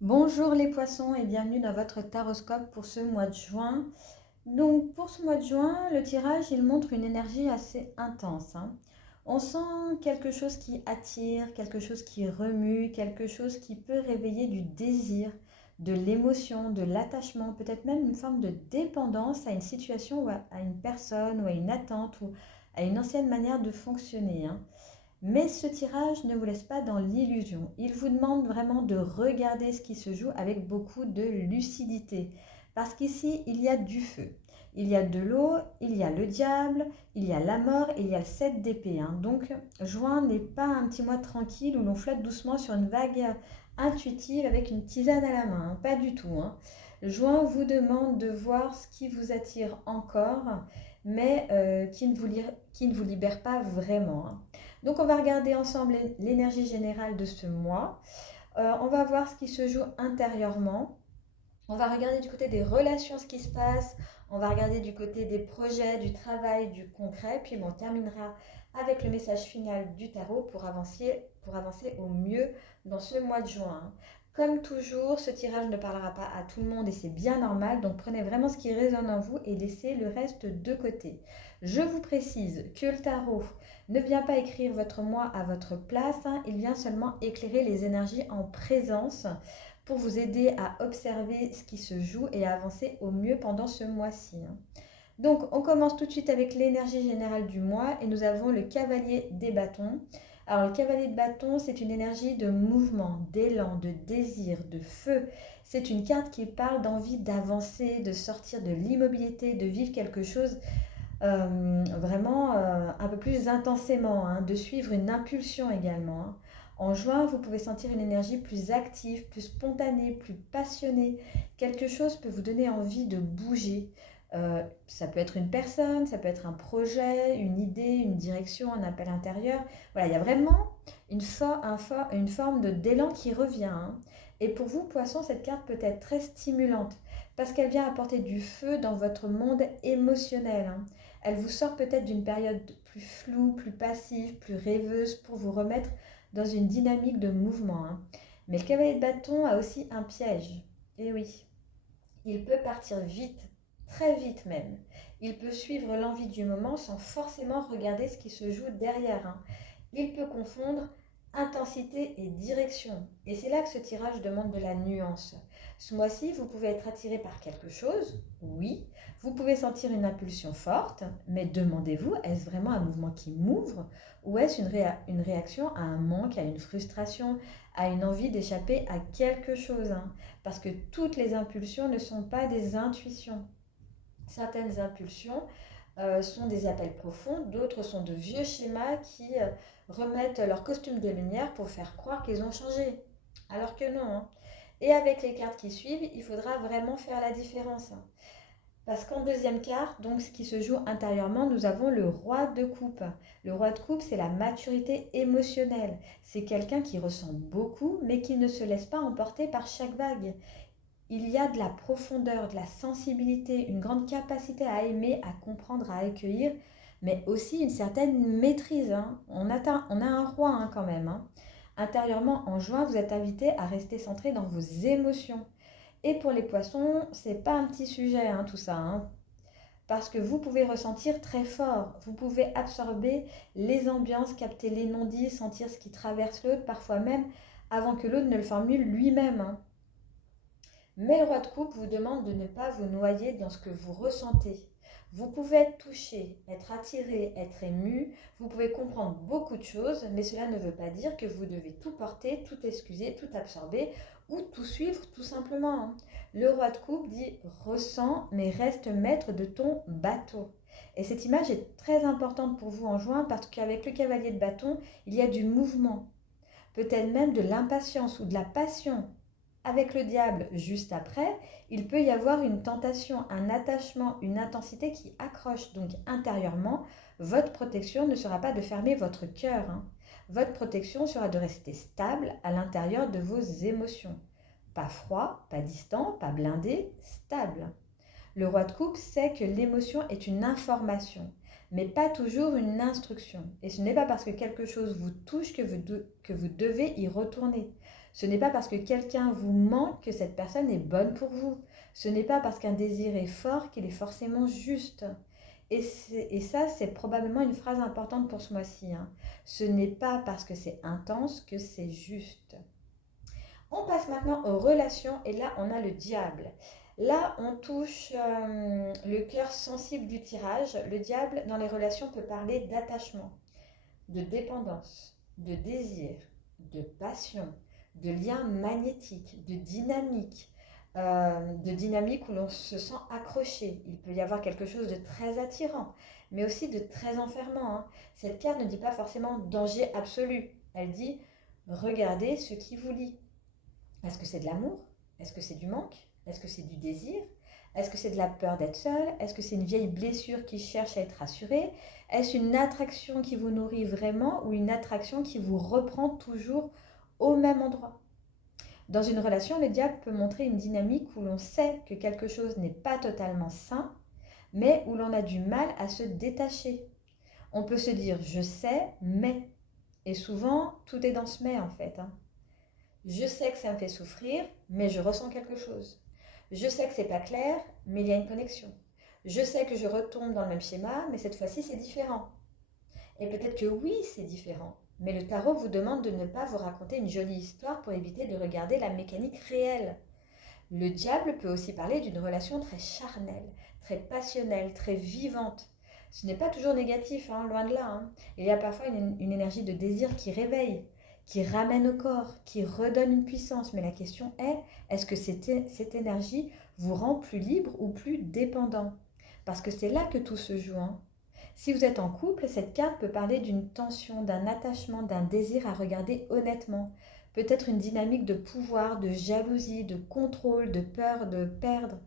Bonjour les poissons et bienvenue dans votre taroscope pour ce mois de juin. Donc pour ce mois de juin, le tirage il montre une énergie assez intense, hein. On sent quelque chose qui attire, quelque chose qui remue, quelque chose qui peut réveiller du désir, de l'émotion, de l'attachement, peut-être même une forme de dépendance à une situation ou à une personne ou à une attente ou à une ancienne manière de fonctionner, hein. Mais ce tirage ne vous laisse pas dans l'illusion. Il vous demande vraiment de regarder ce qui se joue avec beaucoup de lucidité. Parce qu'ici, il y a du feu. Il y a de l'eau, il y a le diable, il y a la mort et il y a le 7 d'épée, hein. Donc, juin n'est pas un petit mois tranquille où l'on flotte doucement sur une vague intuitive avec une tisane à la main, hein. Pas du tout, hein. Juin vous demande de voir ce qui vous attire encore, mais qui ne vous libère pas vraiment, hein. Donc on va regarder ensemble l'énergie générale de ce mois. On va voir ce qui se joue intérieurement. On va regarder du côté des relations ce qui se passe. On va regarder du côté des projets, du travail, du concret. Puis on terminera avec le message final du tarot pour avancer au mieux dans ce mois de juin. Comme toujours, ce tirage ne parlera pas à tout le monde et c'est bien normal. Donc prenez vraiment ce qui résonne en vous et laissez le reste de côté. Je vous précise que le tarot ne vient pas écrire votre mois à votre place, hein. Il vient seulement éclairer les énergies en présence pour vous aider à observer ce qui se joue et à avancer au mieux pendant ce mois-ci, hein. Donc, on commence tout de suite avec l'énergie générale du mois et nous avons le cavalier des bâtons. Alors, le cavalier de bâtons, c'est une énergie de mouvement, d'élan, de désir, de feu. C'est une carte qui parle d'envie d'avancer, de sortir de l'immobilité, de vivre quelque chose vraiment un peu plus intensément, hein, de suivre une impulsion également, hein. En juin, vous pouvez sentir une énergie plus active, plus spontanée, plus passionnée. Quelque chose peut vous donner envie de bouger. Ça peut être une personne, ça peut être un projet, une idée, une direction, un appel intérieur. Voilà, il y a vraiment une forme d'élan qui revient, hein. Et pour vous, poisson, cette carte peut être très stimulante parce qu'elle vient apporter du feu dans votre monde émotionnel, hein. Elle vous sort peut-être d'une période plus floue, plus passive, plus rêveuse pour vous remettre dans une dynamique de mouvement, hein. Mais le cavalier de bâton a aussi un piège. Et oui, il peut partir vite, très vite même. Il peut suivre l'envie du moment sans forcément regarder ce qui se joue derrière, hein. Il peut confondre intensité et direction. Et c'est là que ce tirage demande de la nuance. Ce mois-ci, vous pouvez être attiré par quelque chose, oui. Vous pouvez sentir une impulsion forte, mais demandez-vous, est-ce vraiment un mouvement qui m'ouvre ou est-ce une réaction à un manque, à une frustration, à une envie d'échapper à quelque chose, hein. Parce que toutes les impulsions ne sont pas des intuitions. Certaines impulsions sont des appels profonds, d'autres sont de vieux schémas qui remettent leur costume de lumière pour faire croire qu'ils ont changé. Alors que non, hein. Et avec les cartes qui suivent, il faudra vraiment faire la différence, hein. Parce qu'en deuxième carte, donc ce qui se joue intérieurement, nous avons le roi de coupe. Le roi de coupe, c'est la maturité émotionnelle. C'est quelqu'un qui ressent beaucoup, mais qui ne se laisse pas emporter par chaque vague. Il y a de la profondeur, de la sensibilité, une grande capacité à aimer, à comprendre, à accueillir, mais aussi une certaine maîtrise, hein. On a un roi, hein, quand même, hein. Intérieurement, en juin, vous êtes invité à rester centré dans vos émotions. Et pour les poissons, c'est pas un petit sujet, hein, tout ça, hein. Parce que vous pouvez ressentir très fort, vous pouvez absorber les ambiances, capter les non-dits, sentir ce qui traverse l'autre, parfois même avant que l'autre ne le formule lui-même, hein. Mais le roi de coupe vous demande de ne pas vous noyer dans ce que vous ressentez. Vous pouvez être touché, être attiré, être ému, vous pouvez comprendre beaucoup de choses, mais cela ne veut pas dire que vous devez tout porter, tout excuser, tout absorber ou tout suivre tout simplement, hein. Le roi de coupe dit ressens mais reste maître de ton bateau. Et cette image est très importante pour vous en juin parce qu'avec le cavalier de bâton, il y a du mouvement, peut-être même de l'impatience ou de la passion. Avec le diable juste après, il peut y avoir une tentation, un attachement, une intensité qui accroche. Donc intérieurement, votre protection ne sera pas de fermer votre cœur, hein. Votre protection sera de rester stable à l'intérieur de vos émotions. Pas froid, pas distant, pas blindé, stable. Le roi de coupe sait que l'émotion est une information, mais pas toujours une instruction. Et ce n'est pas parce que quelque chose vous touche que vous devez y retourner. Ce n'est pas parce que quelqu'un vous manque que cette personne est bonne pour vous. Ce n'est pas parce qu'un désir est fort qu'il est forcément juste. Et ça, c'est probablement une phrase importante pour ce mois-ci, hein. Ce n'est pas parce que c'est intense que c'est juste. On passe maintenant aux relations et là, on a le diable. Là, on touche le cœur sensible du tirage. Le diable, dans les relations, peut parler d'attachement, de dépendance, de désir, de passion, de lien magnétique, de dynamique où l'on se sent accroché. Il peut y avoir quelque chose de très attirant, mais aussi de très enfermant, hein. Cette carte ne dit pas forcément danger absolu. Elle dit regardez ce qui vous lie. Est-ce que c'est de l'amour? Est-ce que c'est du manque? Est-ce que c'est du désir? Est-ce que c'est de la peur d'être seul? Est-ce que c'est une vieille blessure qui cherche à être rassurée? Est-ce une attraction qui vous nourrit vraiment ou une attraction qui vous reprend toujours au même endroit? Dans une relation, le diable peut montrer une dynamique où l'on sait que quelque chose n'est pas totalement sain, mais où l'on a du mal à se détacher. On peut se dire je sais, mais. Et souvent, tout est dans ce mais en fait, hein. Je sais que ça me fait souffrir, mais je ressens quelque chose. Je sais que c'est pas clair, mais il y a une connexion. Je sais que je retombe dans le même schéma, mais cette fois-ci c'est différent. Et peut-être que oui, c'est différent. Mais le tarot vous demande de ne pas vous raconter une jolie histoire pour éviter de regarder la mécanique réelle. Le diable peut aussi parler d'une relation très charnelle, très passionnelle, très vivante. Ce n'est pas toujours négatif, hein, loin de là, hein. Il y a parfois une énergie de désir qui réveille, qui ramène au corps, qui redonne une puissance. Mais la question est-ce que cette énergie vous rend plus libre ou plus dépendant? Parce que c'est là que tout se joue, hein. Si vous êtes en couple, cette carte peut parler d'une tension, d'un attachement, d'un désir à regarder honnêtement. Peut-être une dynamique de pouvoir, de jalousie, de contrôle, de peur de perdre.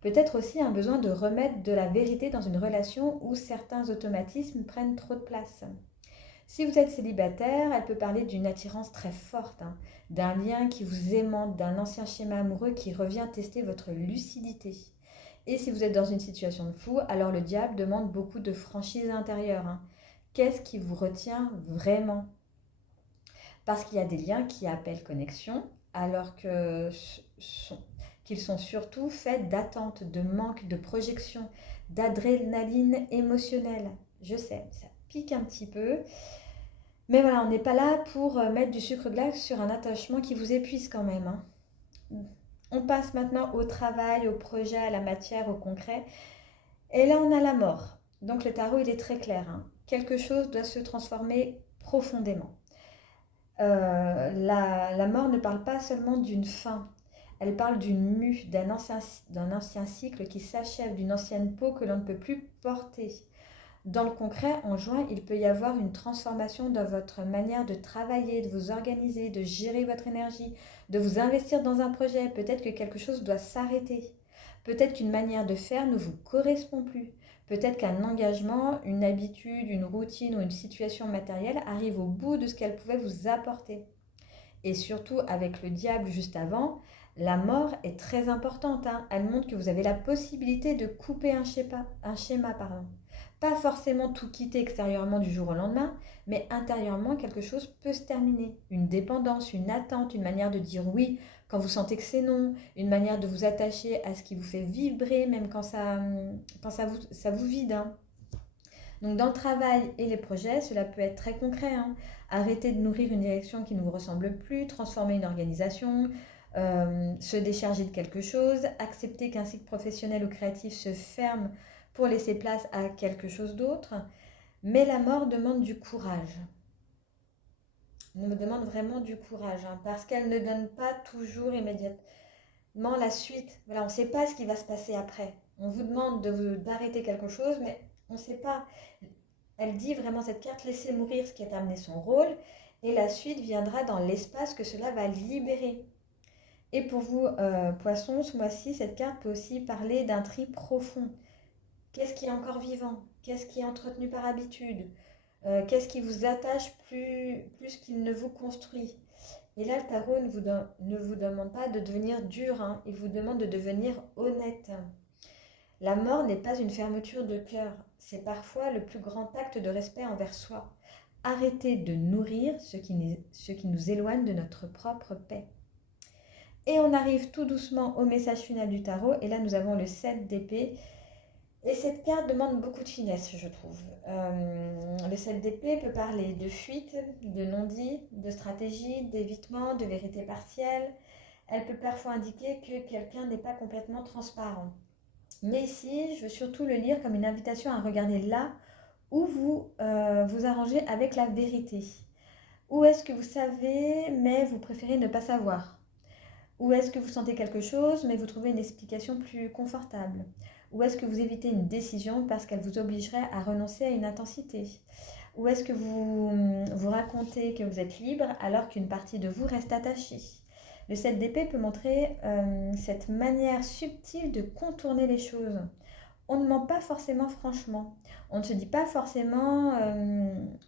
Peut-être aussi un besoin de remettre de la vérité dans une relation où certains automatismes prennent trop de place. Si vous êtes célibataire, elle peut parler d'une attirance très forte, hein, d'un lien qui vous aimante, d'un ancien schéma amoureux qui revient tester votre lucidité. Et si vous êtes dans une situation de fou, alors le diable demande beaucoup de franchise intérieure, hein. Qu'est-ce qui vous retient vraiment? Parce qu'il y a des liens qui appellent connexion, alors qu'ils sont surtout faits d'attente, de manque, de projection, d'adrénaline émotionnelle. Je sais, ça pique un petit peu. Mais voilà, on n'est pas là pour mettre du sucre glace sur un attachement qui vous épuise quand même, hein. On passe maintenant au travail, au projet, à la matière, au concret. Et là, on a la mort. Donc le tarot, il est très clair, hein. Quelque chose doit se transformer profondément. La mort ne parle pas seulement d'une fin. Elle parle d'une mue, d'un ancien cycle qui s'achève, d'une ancienne peau que l'on ne peut plus porter. Dans le concret, en juin, il peut y avoir une transformation dans votre manière de travailler, de vous organiser, de gérer votre énergie, de vous investir dans un projet. Peut-être que quelque chose doit s'arrêter. Peut-être qu'une manière de faire ne vous correspond plus. Peut-être qu'un engagement, une habitude, une routine ou une situation matérielle arrive au bout de ce qu'elle pouvait vous apporter. Et surtout, avec le diable juste avant, la mort est très importante, hein. Elle montre que vous avez la possibilité de couper un schéma. Pas forcément tout quitter extérieurement du jour au lendemain, mais intérieurement, quelque chose peut se terminer. Une dépendance, une attente, une manière de dire oui quand vous sentez que c'est non, une manière de vous attacher à ce qui vous fait vibrer, même quand ça vous vide, hein. Donc dans le travail et les projets, cela peut être très concret, hein. Arrêter de nourrir une direction qui ne vous ressemble plus, transformer une organisation, se décharger de quelque chose, accepter qu'un cycle professionnel ou créatif se ferme pour laisser place à quelque chose d'autre. Mais la mort demande du courage. Elle me demande vraiment du courage, hein, parce qu'elle ne donne pas toujours immédiatement la suite. Voilà, on ne sait pas ce qui va se passer après. On vous demande d'arrêter quelque chose, mais on ne sait pas. Elle dit vraiment cette carte, laissez mourir ce qui a terminé son rôle, et la suite viendra dans l'espace que cela va libérer. Et pour vous, poissons, ce mois-ci, cette carte peut aussi parler d'un tri profond. Qu'est-ce qui est encore vivant? Qu'est-ce qui est entretenu par habitude? Qu'est-ce qui vous attache plus qu'il ne vous construit? Et là, le tarot ne vous demande pas de devenir dur, hein, il vous demande de devenir honnête. La mort n'est pas une fermeture de cœur, c'est parfois le plus grand acte de respect envers soi. Arrêtez de nourrir ce qui nous éloigne de notre propre paix. Et on arrive tout doucement au message final du tarot. Et là, nous avons le 7 d'épée. Et cette carte demande beaucoup de finesse, je trouve. Le 7 d'épée peut parler de fuite, de non-dit, de stratégie, d'évitement, de vérité partielle. Elle peut parfois indiquer que quelqu'un n'est pas complètement transparent. Mais ici, je veux surtout le lire comme une invitation à regarder là où vous vous arrangez avec la vérité. Où est-ce que vous savez, mais vous préférez ne pas savoir? Ou est-ce que vous sentez quelque chose, mais vous trouvez une explication plus confortable? Ou est-ce que vous évitez une décision parce qu'elle vous obligerait à renoncer à une intensité? Ou est-ce que vous racontez que vous êtes libre alors qu'une partie de vous reste attachée? Le 7 d'épée peut montrer cette manière subtile de contourner les choses. On ne ment pas forcément franchement. On ne se dit pas forcément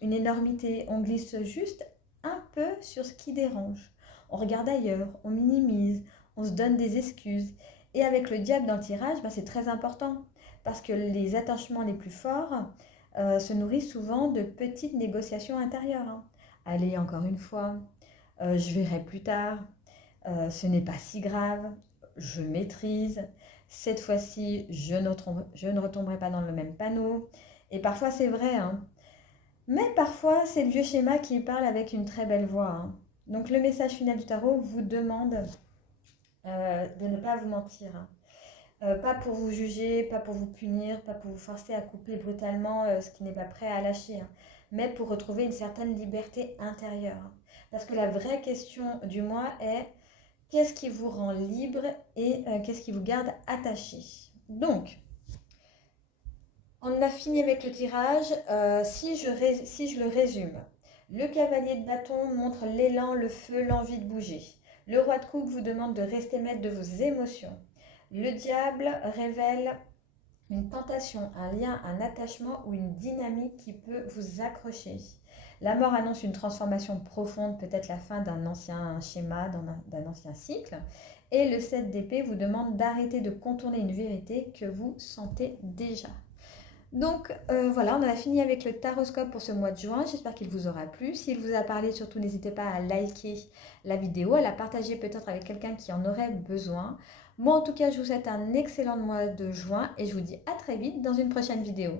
une énormité. On glisse juste un peu sur ce qui dérange. On regarde ailleurs, on minimise, on se donne des excuses. Et avec le diable dans le tirage, c'est très important parce que les attachements les plus forts se nourrissent souvent de petites négociations intérieures. Allez, encore une fois, je verrai plus tard, ce n'est pas si grave, je maîtrise, cette fois-ci, je ne retomberai pas dans le même panneau. Et parfois, c'est vrai, mais parfois, c'est le vieux schéma qui parle avec une très belle voix. Donc, le message final du tarot vous demande de ne pas vous mentir. Pas pour vous juger, pas pour vous punir, pas pour vous forcer à couper brutalement ce qui n'est pas prêt à lâcher, mais pour retrouver une certaine liberté intérieure. Parce que la vraie question du mois est qu'est-ce qui vous rend libre et qu'est-ce qui vous garde attaché? Donc, on a fini avec le tirage. Si je le résume, le cavalier de bâton montre l'élan, le feu, l'envie de bouger. Le roi de coupe vous demande de rester maître de vos émotions. Le diable révèle une tentation, un lien, un attachement ou une dynamique qui peut vous accrocher. La mort annonce une transformation profonde, peut-être la fin d'un ancien schéma, d'un ancien cycle. Et le 7 d'épée vous demande d'arrêter de contourner une vérité que vous sentez déjà. Donc voilà, on a fini avec le taroscope pour ce mois de juin. J'espère qu'il vous aura plu. S'il vous a parlé, surtout n'hésitez pas à liker la vidéo, à la partager peut-être avec quelqu'un qui en aurait besoin. Moi en tout cas, je vous souhaite un excellent mois de juin et je vous dis à très vite dans une prochaine vidéo.